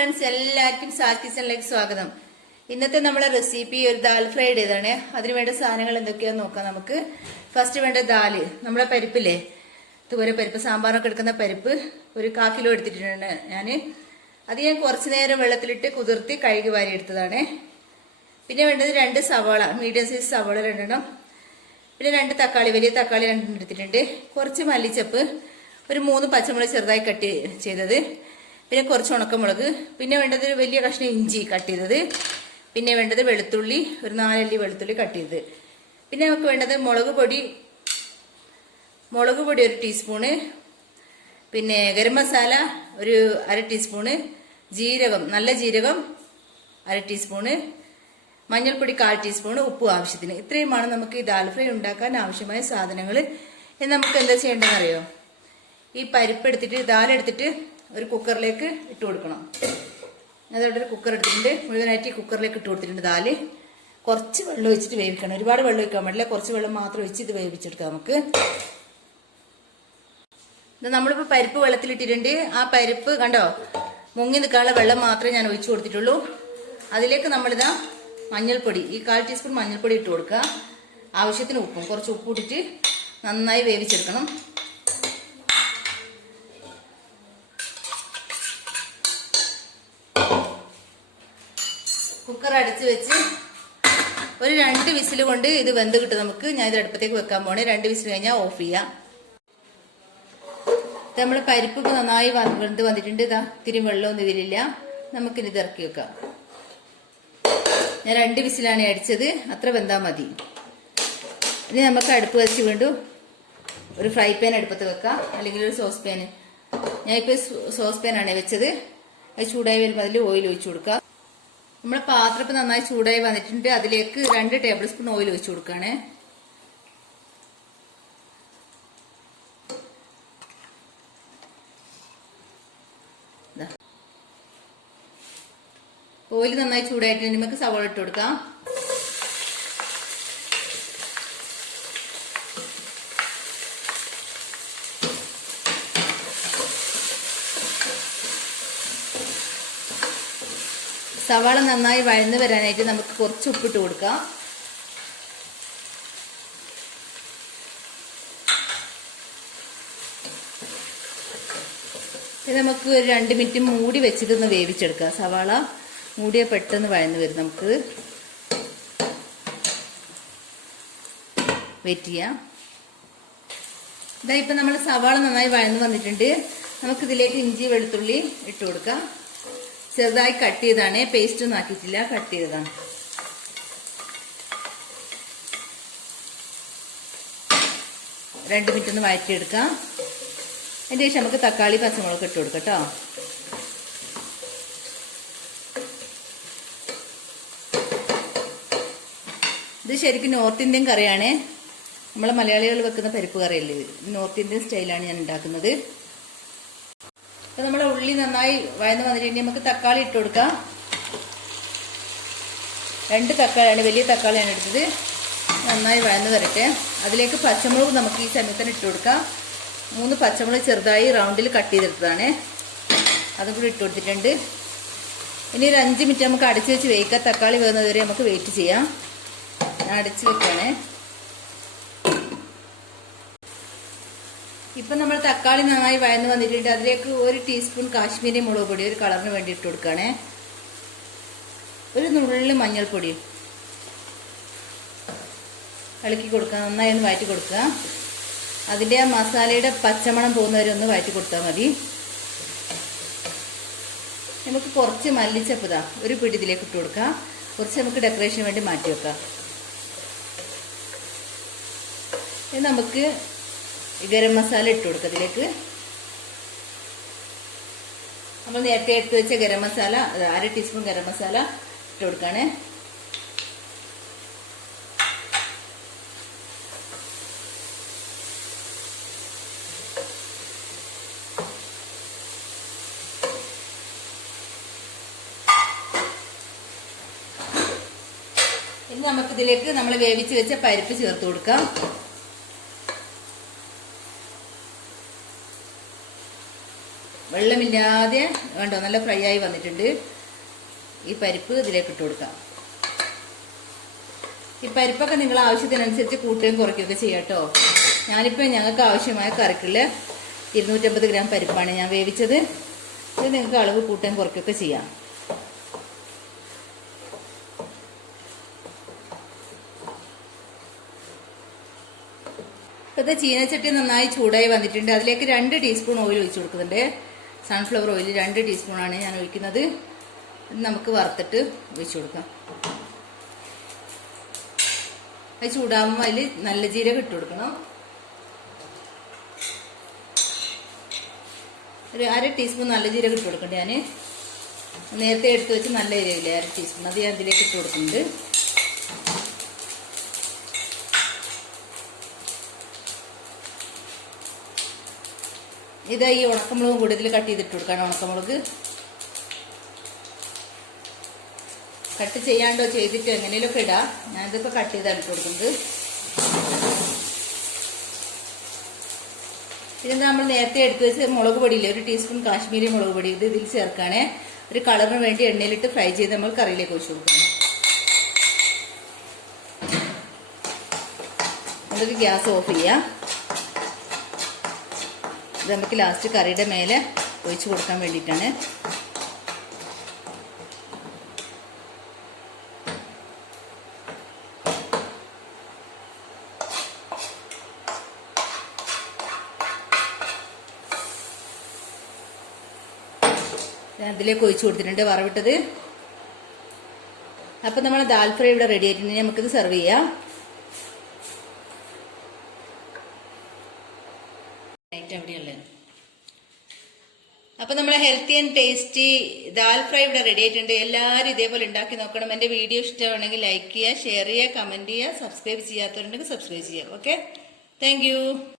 Friends, എല്ലാവർക്കും സാറ്റ് കിച്ചണിലേക്ക് സ്വാഗതം. ഇന്നത്തെ നമ്മളെ റെസിപ്പി ഒരു ദാൽ ഫ്രൈഡ് ചെയ്താണ്. അതിന് വേണ്ട സാധനങ്ങൾ എന്തൊക്കെയാന്ന് നോക്കാം നമുക്ക്. ഫസ്റ്റ് വേണ്ട ദാല്, നമ്മളെ പരിപ്പില്ലേ, ഇതുപോലെ പരിപ്പ് സാമ്പാറൊക്കെ എടുക്കുന്ന പരിപ്പ് ഒരു 1/4 കിലോ എടുത്തിട്ടുണ്ട് ഞാൻ. അത് ഞാൻ കുറച്ചു നേരം വെള്ളത്തിലിട്ട് കുതിർത്തി കഴുകി വാരി എടുത്തതാണ്. പിന്നെ വേണ്ടത് 2 സവാള, മീഡിയം സൈസ് സവാള 2 എണ്ണം. പിന്നെ 2 തക്കാളി, വലിയ തക്കാളി 2 എടുത്തിട്ടുണ്ട്. കുറച്ച് മല്ലിച്ചപ്പ്, ഒരു 3 പച്ചമുളക് ചെറുതായി കട്ട് ചെയ്തത്, പിന്നെ കുറച്ച് ഉണക്കമുളക്, പിന്നെ വേണ്ടത് ഒരു വലിയ കഷ്ണം ഇഞ്ചി കട്ട് ചെയ്തത്, പിന്നെ വേണ്ടത് വെളുത്തുള്ളി, ഒരു 4 അല്ലി വെളുത്തുള്ളി കട്ട് ചെയ്തത്. പിന്നെ നമുക്ക് വേണ്ടത് മുളക് പൊടി 1 ടീസ്പൂണ്, പിന്നെ ഗരം മസാല ഒരു 1/2 ടീസ്പൂണ്, ജീരകം, നല്ല ജീരകം 1/2 ടീസ്പൂണ്, മഞ്ഞൾപ്പൊടി 1/4 ടീസ്പൂണ്, ഉപ്പ് ആവശ്യത്തിന്. ഇത്രയുമാണ് നമുക്ക് ഈ ദാൽ ഫ്രൈ ഉണ്ടാക്കാൻ ആവശ്യമായ സാധനങ്ങൾ. ഇനി നമുക്ക് എന്താ ചെയ്യേണ്ടതെന്ന് അറിയോ? ഈ പരിപ്പ് എടുത്തിട്ട് ദാലെടുത്തിട്ട് ഒരു കുക്കറിലേക്ക് ഇട്ട് കൊടുക്കണം. അതവിടെ ഒരു കുക്കർ എടുത്തിട്ടുണ്ട്, മുഴുവനായിട്ട് ഈ കുക്കറിലേക്ക് ഇട്ട് കൊടുത്തിട്ടുണ്ട്. ദാല് കുറച്ച് വെള്ളം ഒഴിച്ചിട്ട് വേവിക്കണം. ഒരുപാട് വെള്ളം ഒഴിക്കാൻ പാടില്ല, കുറച്ച് വെള്ളം മാത്രം ഒഴിച്ച് ഇത് വേവിച്ചെടുക്കാം നമുക്ക്. നമ്മളിപ്പോൾ പരിപ്പ് വെള്ളത്തിലിട്ടിട്ടുണ്ട്. ആ പരിപ്പ് കണ്ടോ, മുങ്ങി നിൽക്കാനുള്ള വെള്ളം മാത്രമേ ഞാൻ ഒഴിച്ചു കൊടുത്തിട്ടുള്ളൂ. അതിലേക്ക് നമ്മളിതാ മഞ്ഞൾപ്പൊടി, ഈ 1/4 ടീസ്പൂൺ മഞ്ഞൾപ്പൊടി ഇട്ട് കൊടുക്കുക. ആവശ്യത്തിന് ഉപ്പും, കുറച്ച് ഉപ്പ് ഇട്ടിട്ട് നന്നായി വേവിച്ചെടുക്കണം. കുക്കർ അടച്ച് വെച്ച് ഒരു 2 വിസിൽ കൊണ്ട് ഇത് വെന്ത് കിട്ടും നമുക്ക്. ഞാൻ ഇത് അടുപ്പത്തേക്ക് വെക്കാൻ പോണേ. 2 വിസിൽ കഴിഞ്ഞാൽ ഓഫ് ചെയ്യാം. നമ്മള് പരിപ്പ് നന്നായി വെന്ത് വന്നിട്ടുണ്ട്. ഇതാ ഇത്തിരി വെള്ളമൊന്നും ഇതിലില്ല. നമുക്കിനി ഇത് ഇറക്കി വെക്കാം. ഞാൻ 2 വിസിലാണ് അടിച്ചത്, അത്ര വെന്താൽ മതി. ഇനി നമുക്ക് അടുപ്പ് വെച്ച് വീണ്ടും ഒരു ഫ്രൈ പാൻ അടുപ്പത്ത് വെക്കാം, അല്ലെങ്കിൽ ഒരു സോസ് പാൻ. ഞാനിപ്പോൾ സോസ് പാനാണ് വെച്ചത്. അത് ചൂടായി വരുമ്പോൾ അതിൽ ഓയിൽ ഒഴിച്ചു കൊടുക്കാം. നമ്മുടെ പാത്രം ഇപ്പം നന്നായി ചൂടായി വന്നിട്ടുണ്ട്. അതിലേക്ക് 2 ടേബിൾ സ്പൂൺ ഓയിൽ ഒഴിച്ചു കൊടുക്കുകയാണ്. ഓയിൽ നന്നായി ചൂടായിട്ട് നമുക്ക് സവാള ഇട്ട് കൊടുക്കാം. സവാള നന്നായി വഴന്ന് വരാനായിട്ട് നമുക്ക് കുറച്ച് ഉപ്പിട്ട് കൊടുക്കാം. ഇത് നമുക്ക് ഒരു 2 മിനിറ്റ് മൂടി വെച്ചിട്ടൊന്ന് വേവിച്ചെടുക്കാം. സവാള മൂടിയെ പെട്ടെന്ന് വഴന്ന് വരും. നമുക്ക് വെയിറ്റ് ചെയ്യാം. ഇതാ ഇപ്പം നമ്മൾ സവാള നന്നായി വഴന്ന് വന്നിട്ടുണ്ട്. നമുക്കിതിലേക്ക് ഇഞ്ചി വെളുത്തുള്ളി ഇട്ട് കൊടുക്കാം. ചെറുതായി കട്ട് ചെയ്താണ്, പേസ്റ്റ് ഒന്നും ആക്കിയിട്ടില്ല, കട്ട് ചെയ്തതാണ്. രണ്ട് മിനിറ്റ് ഒന്ന് വഴറ്റിയെടുക്കാം. അതിന് ശേഷം നമുക്ക് തക്കാളി പച്ചമുളക് ഇട്ട് കൊടുക്കാം കേട്ടോ. ഇത് ശരിക്കും നോർത്ത് ഇന്ത്യൻ കറിയാണ്. നമ്മളെ മലയാളികൾ വെക്കുന്ന പരിപ്പ് കറിയല്ലേ ഇത്. നോർത്ത് ഇന്ത്യൻ സ്റ്റൈലാണ് ഞാൻ ഉണ്ടാക്കുന്നത്. അപ്പോൾ നമ്മുടെ ഉള്ളി നന്നായി വഴന്ന് വന്നിട്ടുണ്ടെങ്കിൽ നമുക്ക് തക്കാളി ഇട്ട് കൊടുക്കാം. 2 തക്കാളിയാണ്, വലിയ തക്കാളിയാണ് എടുത്തത്. നന്നായി വഴന്ന് വരട്ടെ. അതിലേക്ക് പച്ചമുളക് നമുക്ക് ഈ സമയത്തിന് ഇട്ട് കൊടുക്കാം. 3 പച്ചമുളക് ചെറുതായി റൗണ്ടിൽ കട്ട് ചെയ്തെടുത്തതാണ്, അതും കൂടി ഇട്ട് കൊടുത്തിട്ടുണ്ട്. ഇനി ഒരു 5 മിനിറ്റ് നമുക്ക് അടച്ച് വെച്ച് വേവിക്കാം. തക്കാളി വേകുന്നത് വരെ നമുക്ക് വെയിറ്റ് ചെയ്യാം. ഞാൻ അടച്ച് വെക്കുകയാണ്. ഇപ്പം നമ്മൾ തക്കാളി നന്നായി വഴന്ന് വന്നിട്ടുണ്ട്. അതിലേക്ക് 1 ടീസ്പൂൺ കാശ്മീരി മുളക് പൊടി, ഒരു കളറിന് വേണ്ടി ഇട്ട് കൊടുക്കുകയാണ്. ഒരു നുള്ളി മഞ്ഞൾപ്പൊടി ഇളക്കി കൊടുക്കുക. നന്നായി ഒന്ന് വഴറ്റി കൊടുക്കുക. അതിൻ്റെ ആ മസാലയുടെ പച്ചമണം പോകുന്നവരെ ഒന്ന് വഴറ്റി കൊടുത്താൽ മതി. നമുക്ക് കുറച്ച് മല്ലിച്ചപ്പ് ഇതാ ഒരു പിടി ഇതിലേക്ക് ഇട്ട് കൊടുക്കാം. കുറച്ച് നമുക്ക് ഡെക്കറേഷന് വേണ്ടി മാറ്റി വെക്കാം. ഇത് നമുക്ക് ഗരം മസാല ഇട്ട് കൊടുക്കുക. അതിലേക്ക് നമ്മൾ നേരത്തെ എടുത്ത് വെച്ച ഗരം മസാല, 1/2 ടീസ്പൂൺ ഗരം മസാല ഇട്ട് കൊടുക്കുകയാണ്. ഇനി നമുക്കിതിലേക്ക് നമ്മൾ വേവിച്ച് വെച്ച പരിപ്പ് ചേർത്ത് കൊടുക്കാം. വെള്ളമില്ലാതെ കണ്ടോ നല്ല ഫ്രൈ ആയി വന്നിട്ടുണ്ട്. ഈ പരിപ്പ് ഇതിലേക്ക് ഇട്ട് കൊടുക്കാം. ഈ പരിപ്പൊക്കെ നിങ്ങൾ ആവശ്യത്തിനനുസരിച്ച് കൂട്ടുകയും കുറയ്ക്കുകയൊക്കെ ചെയ്യാം കേട്ടോ. ഞാനിപ്പോൾ ഞങ്ങൾക്ക് ആവശ്യമായ കറിക്കുള്ള 250 ഗ്രാം പരിപ്പാണ് ഞാൻ വേവിച്ചത്. ഇത് നിങ്ങൾക്ക് അളവ് കൂട്ടുകയും കുറയ്ക്കുകയൊക്കെ ചെയ്യാം. ഇപ്പോഴത്തെ ചീനച്ചട്ടി നന്നായി ചൂടായി വന്നിട്ടുണ്ട്. അതിലേക്ക് 2 ടീസ്പൂൺ ഓയിൽ ഒഴിച്ചു കൊടുക്കുന്നുണ്ട്. സൺഫ്ലവർ ഓയിൽ 2 ടീസ്പൂണാണ് ഞാൻ ഒഴിക്കുന്നത്. നമുക്ക് വറുത്തിട്ട് ഒഴിച്ചു കൊടുക്കാം. അത് ചൂടാകുമ്പോൾ അതിൽ നല്ല ജീരകം ഇട്ട് കൊടുക്കണം. ഒരു 1/2 ടീസ്പൂൺ നല്ല ജീരകം ഇട്ട് കൊടുക്കണ്ട. ഞാൻ നേരത്തെ എടുത്ത് വെച്ച് നല്ല ജീരകമില്ലേ 1/2 ടീസ്പൂൺ, അത് ഞാൻ ഇതിലേക്ക് ഇട്ട് കൊടുക്കുന്നുണ്ട്. ഇതാ ഈ ഉണക്കമുളകും കൂടി ഇതിൽ കട്ട് ചെയ്തിട്ട് കൊടുക്കണം. ഉണക്കമുളക് കട്ട് ചെയ്യാണ്ടോ ചെയ്തിട്ട് എങ്ങനെയൊക്കെ ഇടാം. ഞാനിതിപ്പോൾ കട്ട് ചെയ്താണ് ഇട്ട് കൊടുക്കുന്നത്. ഇതെന്താ നമ്മൾ നേരത്തെ എടുത്ത് വെച്ച് മുളക് പൊടിയില്ലേ, 1 ടീസ്പൂൺ കാശ്മീരി മുളക് പൊടി, ഇത് ഇതിൽ ചേർക്കാനേ. ഒരു കളറിന് വേണ്ടി എണ്ണയിലിട്ട് ഫ്രൈ ചെയ്ത് നമ്മൾ കറിയിലേക്ക് ഒഴിച്ചു കൊടുക്കണം. നമുക്ക് ഗ്യാസ് ഓഫ് ചെയ്യാം. ഇത് നമുക്ക് ലാസ്റ്റ് കറിയുടെ മേലെ ഒഴിച്ചു കൊടുക്കാൻ വേണ്ടിയിട്ടാണ്. ഞാൻ ഇതിലേക്ക് ഒഴിച്ചു കൊടുത്തിട്ടുണ്ട് വറവിട്ടത്. അപ്പം നമ്മൾ ദാൽ ഫ്രൈ ഇവിടെ റെഡി ആയിട്ടുണ്ട്. നമുക്കിത് സെർവ് ചെയ്യാം. എവിടെയല്ലേ അപ്പൊ നമ്മളെ healthy and tasty dal fry ഇവിടെ റെഡി ആയിട്ടുണ്ട്. എല്ലാവരും ഇതേപോലെ ഉണ്ടാക്കി നോക്കണം. എന്റെ വീഡിയോ ഇഷ്ടമാണെങ്കിൽ ലൈക്ക് ചെയ്യുക, ഷെയർ ചെയ്യുക, കമന്റ് ചെയ്യുക, സബ്സ്ക്രൈബ് ചെയ്യാത്തവരുണ്ടെങ്കിൽ സബ്സ്ക്രൈബ് ചെയ്യുക. Okay, thank you.